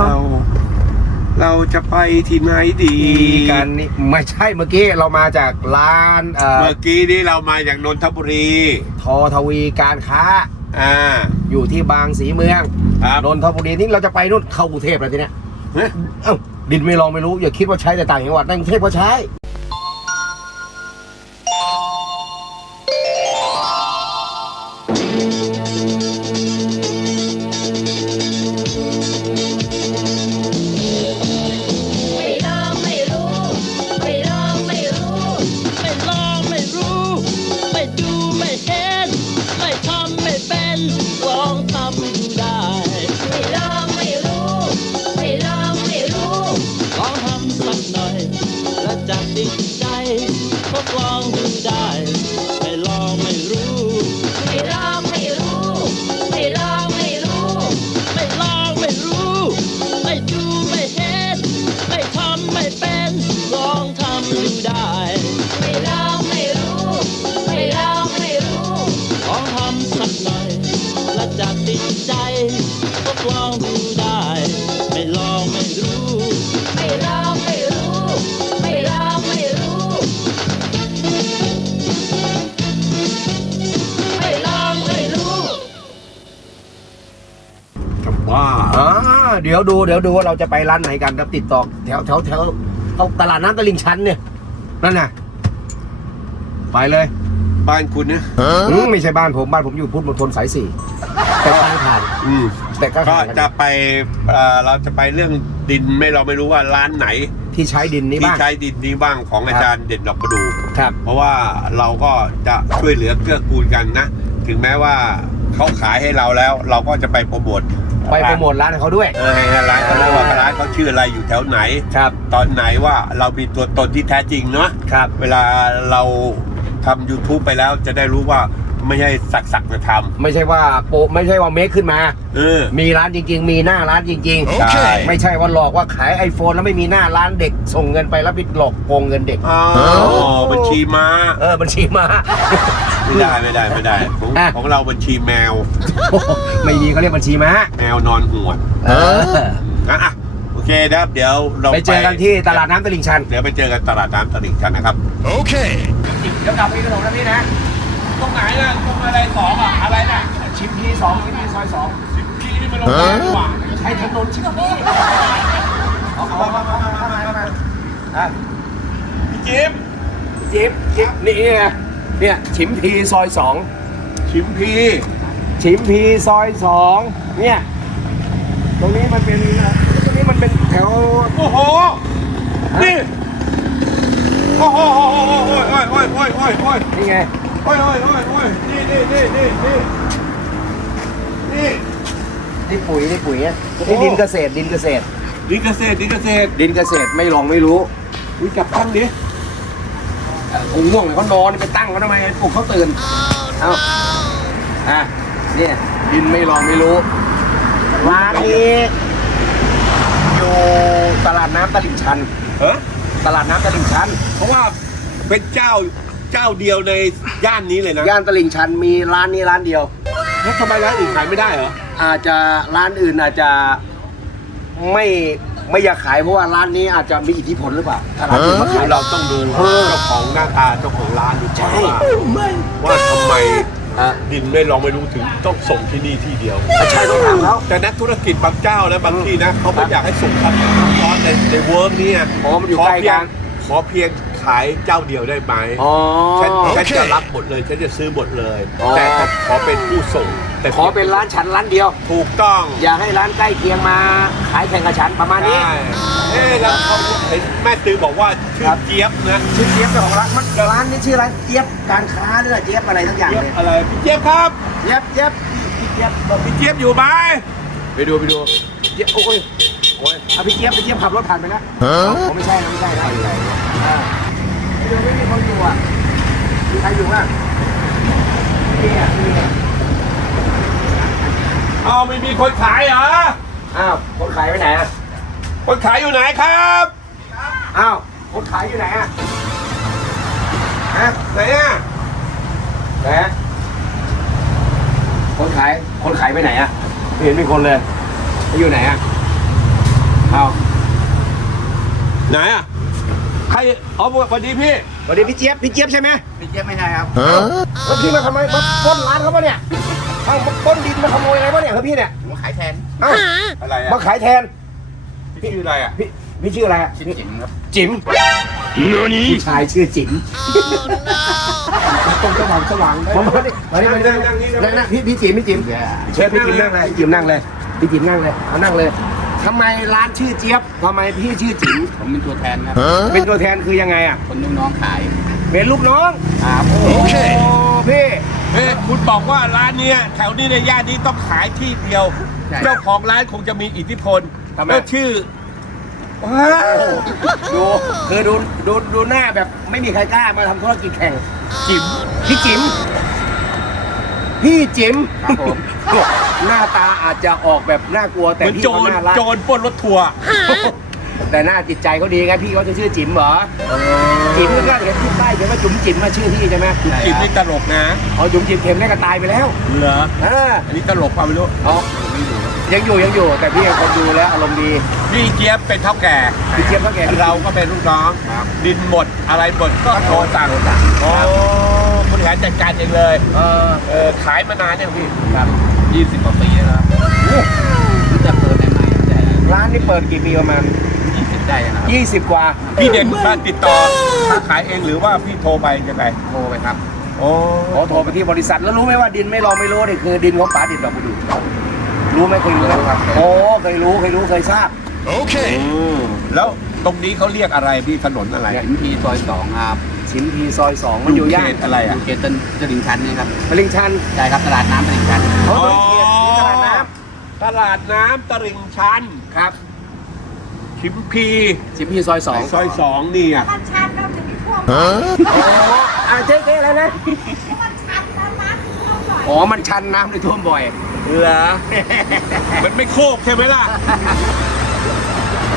เรา เราจะไปที่ไหนดีมีกันนี่ไม่ใช่เมื่อกี้เรามาจากร้านเอ่อเมื่อกี้นี้เรามาจากนนทบุรี ทอทวีการค้า อ่า อยู่ที่บางสีเมืองครับนนทบุรีนี่เราจะไปนู่นเข้ากรุงเทพแล้วทีเนี้ยเฮ้ยเอ้าดินไม่ลองไม่รู้อย่าคิดว่าใช้แต่ต่างจังหวัดในกรุงเทพก็ใช้ จะบ้าอ่าเดี๋ยวดูเดี๋ยวดูว่าเราจะไปร้านไหนกันครับติดต่อแถวแถวแถวตรงตลาดน้ำตลิ่งชันเนี่ยนั่นน่ะ ไปเลยบ้านคุณนะอืมไม่ใช่บ้านผมบ้านผมอยู่พุทธมณฑลสายสี่แต่ทางผ่านอืมแต่ก็ก็ห่างกันจะไปเอ่อเราจะไปเรื่องดินไม่เราไม่รู้ว่าร้านไหน ที่ใช้ดินนี้ที่บ้าง ใช้ดินนี้บ้างของอาจารย์เด่นดอกประดู ครับ เพราะว่าเราก็จะช่วยเหลือเกื้อกูลกันนะ ถึงแม้ว่าเขาขายให้เราแล้ว เราก็จะไปโปรโมท ไปโปรโมทร้านให้เขาด้วย เออให้ร้านเขารู้ว่าร้านเขาชื่ออะไรอยู่แถวไหน ครับ ตอนไหนว่าเรามีตัวตนที่แท้จริงเนาะครับ เวลาเราทำ YouTube ไปแล้วจะได้รู้ว่าไม่ใช่สักสักๆจะทไม่ใช่ว่าโปะไม่ใช่ว่าเมคขึ้นมาำเออมีร้านจริง ๆ มีหน้าร้านจริงใช่ๆไม่ใช่ว่าหลอกว่าขาย iPhone แล้วไม่มีหน้าร้านเด็ก ส่งเงินไปแล้วไปหลอกโกงเงินเด็กอ๋อบัญชีม้าเออบัญชีมา ไม่ได้ไม่ได้ไม่ได้ของอะ ของเราบัญชีแมวไม่มีเขาเรียกบัญชีมาแมวนอนหัวดเอออะอะโอเคนะครับ เดี๋ยวเราไปเจอกันที่ตลาดน้ำตลิ่งชัน เดี๋ยวไปเจอกันตลาดน้ำตลิ่งชันนะครับเดี๋ยวกลับไปขนมแล้วนี่นะ ตรงไหนน่ะตรงอะไรสองอะ อะไรน่ะ ชิมพีสองชิมพีซอยสองพี่นี่มันลงมาดีกว่าใช้ถนนชิมพีเอาเอามามามามามาอะพี่จิ๊บจิ๊บจิ๊บนี่ไง เนี่ยชิมพีซอยสองชิมพีชิมพีซอยสองเนี่ยตรงนี้มันเป็นตรงนี้มันเป็นแถวโอ้โห นี่ โอ้โหโอ้โหโอ้โหโอ้ยโอ้ยโอ้ยโอ้ยโอ้ยนี่ไงโอ้ยโอ้ยโอ้ยโอ้ยนี่นี่นี่นี่นี่นี่ นี่ปุ๋ยนี่ปุ๋ยอะโอ้โหนี่ดินเกษตรดินเกษตร ดินเกษตรดินเกษตรดินเกษตรไม่ลองไม่รู้อุ้ยจับตั้งดิ กูง่วงเลยเขานอนไปตั้งเขาทำไมปลุกเขาตื่นเอาอะเนี่ยดินไม่ลองไม่รู้ร้านนี้อยู่ตลาดน้ำตลิ่งชันเออตลาดน้ำตลิ่งชันเพราะว่าเป็นเจ้าเจ้าเดียวในย่านนี้เลยนะย่านตลิ่งชันมีร้านนี้ร้านเดียวแล้วทำไมร้านอื่นขายไม่ได้เหรออาจจะร้านอื่นอาจจะไม่ ไม่อยากขายเพราะว่าร้านนี้อาจจะมีอิทธิพลหรือเปล่าถ้าร้านอื่นมาขายเรา เราต้องดูเออ เจ้าของหน้าตาเจ้าของร้านดูก่อนใช่ว่าว่าทำไมอะดินไม่ลองไม่รู้ถึงต้องส่งที่นี่ที่เดียว ใช่ต้องถามเขา แต่นักธุรกิจบางเจ้านะบางที่นะเขาไม่อยากให้ส่งครับร้อนในในเวิร์กเนี่ยอ๋อมันอยู่ขใกล้เพีกังนขอเพียงขายเจ้าเดียวได้ไหมอ๋อ ฉันฉันจะรับหมดเลย ฉันจะซื้อหมดเลย อ๋อ แต่ขอเป็นผู้ส่ง แต่ขอเป็นร้านฉันร้านเดียว ถูกต้องอย่าให้ร้านใกล้เคียงมาขายแข่งกับฉันประมาณนี้ใช่เอ๊ะแล้วเขาเห็นแม่ตือบอกว่าชื่ครัอบเจี๊ยบนะชื่อเจี๊ยบเจ้าของร้านมันร้านนี้ชื่อร้านเจี๊ยบการค้าหรือเจี๊ยบอะไรทั้งอย่างเจี๊ยบเลยอะไรพี่เจี๊ยบครับเจี๊ยบเจี๊ยบพี่เจี๊ยบพี่เจี๊ยบอยู่ไหมไปดูไปดูเจี๊ยบโอ้ยโอ้ยเอาพี่เจี๊ยบพี่เจี๊ยบขับรถผ่านไปแล้วผมไม่ใช่นะไม่ใช่นะอ่าไปดูไม่มีคนอยู่อะมีใครอยู่อะนี่อะนี่อะ เอาไม่มีคนขายเหรอ อ้าวคนขายไปไหนอะคนขายอยู่ไหนครับ อ้าวคนขายอยู่ไหนอะฮะไหนอะแหมคนขายคนขายไปไหนอะไม่เห็นมีคนเลยไปอยู่ไหนอะเอาไหนอะใครอ๋อสวัสดีพี่สวัสดีพี่เจี๊ยบพี่เจี๊ยบใช่ไหมพี่เจี๊ยบไม่ใช่ครับแล้วพี่มาทำไมมาปล้นร้านเขาปะเนี่ย เอามาปล้นดินมาขโมยอะไรปะเนี่ยครับพี่เนี่ยผมขายแทน เอ้าอะไรมาอะขายแทนพี่ชื่ออะไรอะพี่พี่ชื่ออะไรอะชื่อจิ๋มครับจิ๋มผู้ชายชื่อจิ๋มตรงสว่างสว่างมามาดิมาดิมาดินั่งนั่งนี่นั่งนั่งนั่งพี่พี่จิ๋มพี่จิ๋มเชิญพี่จิ๋มนั่งเลยพี่จิ๋มนั่งเลยพี่จิ๋มนั่งเลยเอานั่งเลยทำไมร้านชื่อเจี๊ยบทำไมพี่ชื่อจิ๋มผมเป็นตัวแทนครับ เป็นตัวแทนคือยังไงอะ คนลูกน้องขายเป็นลูกน้องครับโอเคพี่เอ๊ะคุณ บอกว่าร้านเนี้ยแถวนี้ในย่านนี้ต้องขายที่เดียวเจ้าของร้านคงจะมีอิทธิพลแล้วชื่อว้าวดูคือดูดูดูหน้าแบบไม่มีใครกล้ามาทำธุรกิจแข่ง จิ๋มพี่จิ๋มพี่จิ๋มครับผม หน้าตาอาจจะออกแบบน่ากลัวเหแต่มือนพี่โจเขารน่ารักโจรปล้นรถทัวร์ แต่หน้าจิตใจเขาดีไงพี่เขาจะชื่อจิ๋มเหรอจิ๋มก็เห็นที่ใต้เขียนว่าจุ๋มจิ๋มมาชื่อพี่ใช่ไหมจิ๋มนี่ตลกนะอ๋อจุ๋มจิ๋มเข็มแรกก็ตายไปแล้วเหรอเอออันนี้ตลกความไม่รู้อ๋อยังอยู่ยังอยู่แต่พี่เป็นคนดูแล้วอารมณ์ดีพี่เจี๊ยบเป็นเท่าแก่พี่เจี๊ยบก็แก่เราก็เป็นลูกน้อง ดินหมดอะไรหมดก็โทรสั่งโอ้บริหารจัดการเองเลยเออเออขายมานานยังพี่ครับยี่สิบกว่าปีแล้วครับมันจะเปิดใหม่ๆแต่ร้านนี่เปิดกี่ปีประมาณยี่สิ บได้นะครับ20กว่า พี่เด่นบ้านติดต่อถ้าขายเองหรือว่าพี่โทรไปยังไงโทรไปครับโอ้ขอโทรไปที่บริษัทแล้วรู้ไหมว่าดินไม่รอไม่รู้นี่คือดินของป๋าดินดอกบุดูรู้ไหมเคยรู้ไหมรู้ครับ โอ้เคยรู้เคยรู้เคยทราบแล้วตรงนี้เขาเรียกอะไรพี่ถนนอะไร สินทีซอยสองครับชิมพีซอยสองมันอยู่ย่าเขนตอะไรออะยู่เขตตตลิ่งชันนี่ครับตลิ่งชันใช่ครับตลาดน้ำตลิ่งชัน เขาต้องเกียรติที่ตลาดน้ตลาดน้ำตลิ่งชันำครับ ขิมพีชิมพีซอยสองซอยสองนี่อะมันชันเราจะมีท่วมอ๋ออ่าเจ๊เจ๊อะไรนะมันชันแล้วนะท่วมบ่อยอ๋อมันชันน้ำเลยท่วมบ่อยเหรอมันไม่โคกใช่ไหมล่ะ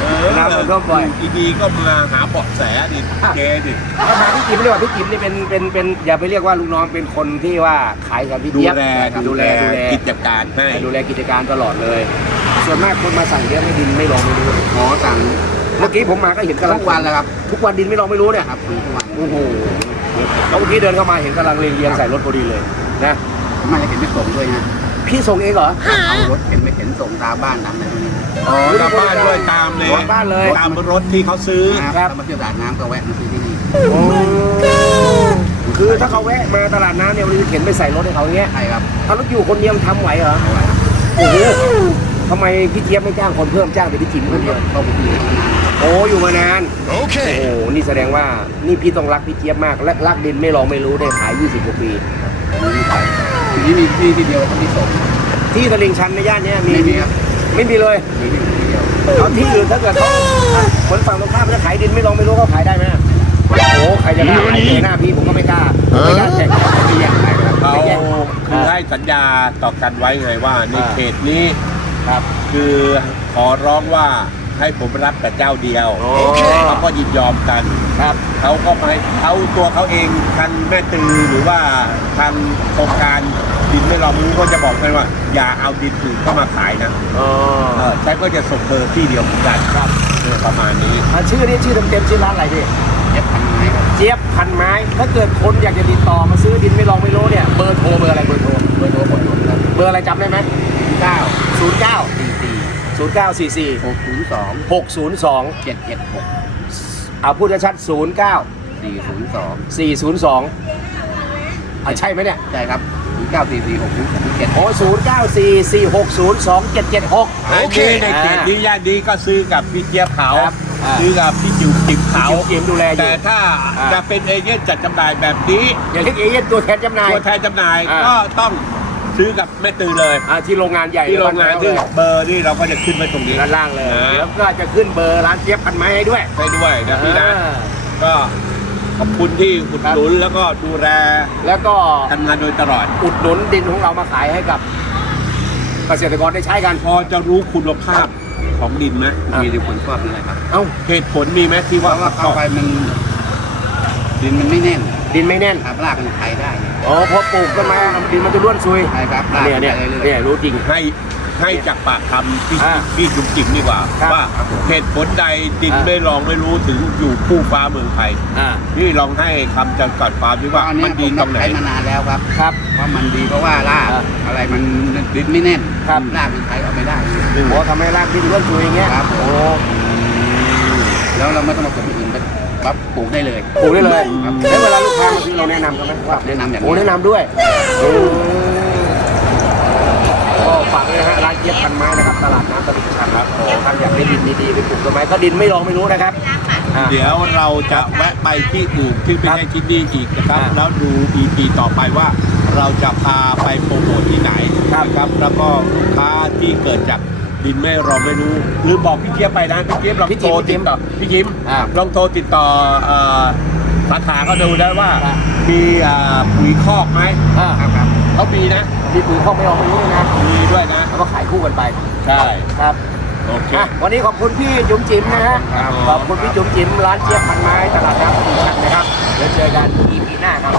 เออน้ำมันท่วมบ่อยอีดีก็มาหาเบาะแสดิเกดิก็ถามพี่จิ๋มดีกว่าพี่จิ๋มนี่เป็นเป็นเป็นอย่าไปเรียกว่าลูกน้องเป็นคนที่ว่าขายกับพี่ดูเจี๊ยบแลดูแลดูแลกิจการให้ดูแลกิจการตลอดเลย ส่วนมากคนมาสั่งเยอะไม่ดินไม่ลองไม่รู้หมอสั่งเมื่อกี้ผมมาก็เห็นกำลังทุกวันแล้วครับ ทุกวันดินไม่ลองไม่รู้เนี่ยครับคือทุกวันโอ้โหแล้วเมื่อกี้เดินเข้ามาเห็นกำลังเรียงเรียงใส่รถพอดีเลยนะผมมาจะเห็นไม่ส่งด้วยนะพี่ส่งเองเหรอเอารถเข็นไปเข็นส่งตามบ้านตามอะไรพวกนี้อ๋อตามบ้านด้วยตามเลยรถบ้านเลยตามรถที่เขาซื้อครับถ้ามาเที่ยวตลาดน้ำก็แวะมาซื้อที่นี่โอ้คือถ้าเขาแวะมาตลาดน้ำเนี่ยวันนี้เข็นไปใส่รถให้เขาอย่างเงี้ยใช่ครับถ้ารถอยู่คนเดียวทำไหวเหรอเอาไว้ครับโอ้โห ทำไมพี่เจี๊ยบไม่จ้างคนเพิ่มจ้างแต่พี่จิ๋มคนเดียวก็ผมอยู่มานานโอ้อยู่มานาน โอเค โอ้โหนี่แสดงว่านี่พี่ต้องรักพี่เจี๊ยบมากและรักดินไม่ลองไม่รู้ได้ขาย 20กว่าปีผมไม่ไปทีนี้มีที่ที่เดียวที่ส่งที่ตลิ่งชันในย่านเนี้ยมีไม่มีครับไม่มีเลยมีที่ที่เดียวเอาที่อื่นถ้าเกิดเขาคนฝั่งตรงข้ามจะขายดินไม่ลองไม่รู้เขาขายได้ไหมโอ้โหใครจะกล้าขายเจอหน้าพี่ผมก็ไม่กล้าไม่กล้าแข่งไม่อยากขายครับเขาไม่แย่งคือให้สัญญาต่อกันไว้ไงว่าในอ่าเขตนี้ ครับ คือขอร้องว่าให้ผมรับแต่เจ้าเดียวโอเค เขาก็ยินยอมกันครับ เขาก็ไม่เขาตัวเขาเองทางแม่ตือหรือว่าทางโครงการดินไม่รอรู้ก็จะบอกกันว่า อย่าเอาดินอื่นเข้ามาขายนะอ๋อเออฉันก็จะส่งเบอร์ที่เดียวกันครับเออประมาณนี้อะชื่อนี้ชื่อเต็มๆชื่อร้านอะไรพี่ เย็บพันไม้ครับเจี๊ยบพันไม้ ถ้าเกิดคนอยากจะติดต่อมาซื้อดินไม่ลองไม่รู้เนี่ย เบอร์โทรเบอร์อะไรเบอร์โทรเบอร์โทรผมอยู่ครับเบอร์อะไรจำได้ไหมเก้า ศูนย์เก้าสี่สี่ศูนย์เก้าสี่สี่หกศูนย์สองหกศูนย์สองเจ็ดเจ็ดหกเอาพูดชัดศูนย์เก้าสี่ศูนย์สองสี่ศูนย์สองอะใช่ไหมเนี่ย ใช่ครับศูนย์เก้าสี่สี่หกศูนย์สองเจ็ดโอ้ศูนย์เก้าสี่สี่หกศูนย์สองเจ็ดเจ็ดหกโอเคในเขตนี้ย่านนี้ก็ซื้อกับพี่เจี๊ยบเขา ครับอ่า ซื้อกับพี่จิ๋วจิ๋มเขา เกมดูแลอยู่ แต่ถ้าอ่า จะเป็นเอเย่นจัดจำหน่ายแบบนี้ อย่าเรียกเอเย่นตัวแทนจำหน่าย ตัวแทนจำหน่ายอ่า ก็ต้อง ซื้อกับแม่ตือเลยอะที่โรงงานใหญ่ที่โรงงานเลที่ยเบอร์นี่เราก็จะขึ้นไว้ตรงนี้ด้านล่างเลยนะแล้วก็จะขึ้นเบอร์ร้านเจี๊ยบพันไม้ให้ด้วยได้ด้วยนะพี่นะอ่าก็ขอบคุณที่อุดหนุนแล้วก็ดูแลแล้วก็กันมาโดยตลอด อุดหนุนดินของเรามาขายให้กับเกษตรกรได้ใช้กันพอจะรู้คุณภาพของดินไหมมีแต่คนชอบนี่แหละครับ เอ้าเหตุผลมีไหมที่เพว่าราะว่าเข้าไปมันดินมันไม่แน่น ดินไม่แน่นครับรากมันไถได้อ๋อพอปลูกกันมาดินมันจะร่วนซุยใช่ครับรากเนี่ยเนี่ยไปรื่อเนี่ยรู้จริงให้ให้จากปากคำพี่อ่าพี่จุ๋มจิ๋มดีกว่าครับว่าเหตุผลใดดินอ่าไม่ลองไม่รู้ถึงอยู่คู่ฟ้าเมืองไทยอ่านี่ลองให้คำจำกัดความดีว่าอันเนี้มัยนผดีมตรงไหนใช้มานานแล้วครับครับว่ามันดีเพราะว่าลากอ่าอะไรมันดินไม่แน่นครับลากมันใช้ออกไม่ได้โอ้ทำให้รากดิ้นเลื่อนตัวอย่างเงี้ยครับโอ้แล้วเราไม่ต้องมาปลูกอย่างอื่นไป ปั๊บปลูกได้เลยปลูกได้เลยครับแล้วเวลาลูกค้ามาซื้อเราแนะนำเขาไหมว่าแนะนำอย่างโอ้นี้แนะนำด้วยก็ฝากด้วยนะฮะร้านเจี๊ยบพันไม้นะครับตลาดน้ำตลิ่งชันครับโอ้ท่านอยากได้ดินดีๆไปปลูกต้นไม้ก็ดินไม่ลองไม่รู้นะครับอ่า เดี๋ยวเราจะแวะไปที่อื่นที่ไม่ใช่ที่นี่อีกนะครับอ่าแล้วดู EP ต่อไปว่าเราจะพาไปโปรโมทที่ไหนครับ นะครับ แล้วก็ลูกค้าที่เกิดจาก ดินไม่เราไม่รู้หรือบอกพี่เจี๊ยบไปนะพี่เจี๊ยบลองพี่จิ๊โทบรติดต่อพี่จิมอ่าลองโทรติดต่อเอ่อสาขาก็ดูได้ว่า ครับ มีอ่าปุ๋ยคอกไหมอ่าครับครับเขามีนะ มีปุ๋ยเข้าไม่ลองไม่รู้เลยนะมีด้วยนะ แล้วก็ขายคู่กันไปใช่ ครับโอเค อะวันนี้ขอบคุณพี่จุ๋มจิ๋มนะฮะครับขอบคุณพี่จุ๋มจิ๋มร้านเจี๊ยบพันไม้ตลาดน้ำตลิ่งชันนะครับเดี๋ยวเจอกัน EP หน้าครับ